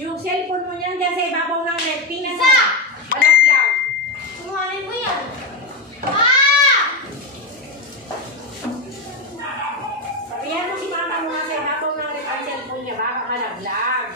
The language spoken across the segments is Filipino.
Yung cellphone mo niyan kasi ibabaw ng net. Tingnan mo. Malaglag. Kuhanin mo yan. Ah! Sabihan mo si mama mo kasi ibabaw ng net ang cellphone niya. Baka malaglag.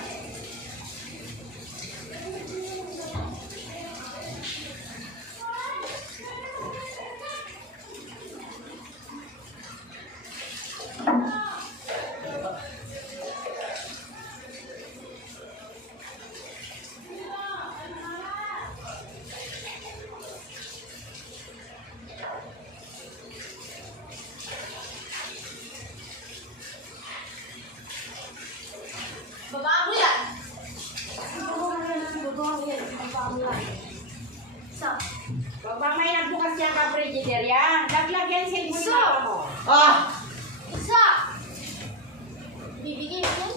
Baba mo yan. So. Pag mamay nagbukas yan ka frigider yan. Laglag yan cellphone So. mama mo. Ah! Isa. Bibigyan mo.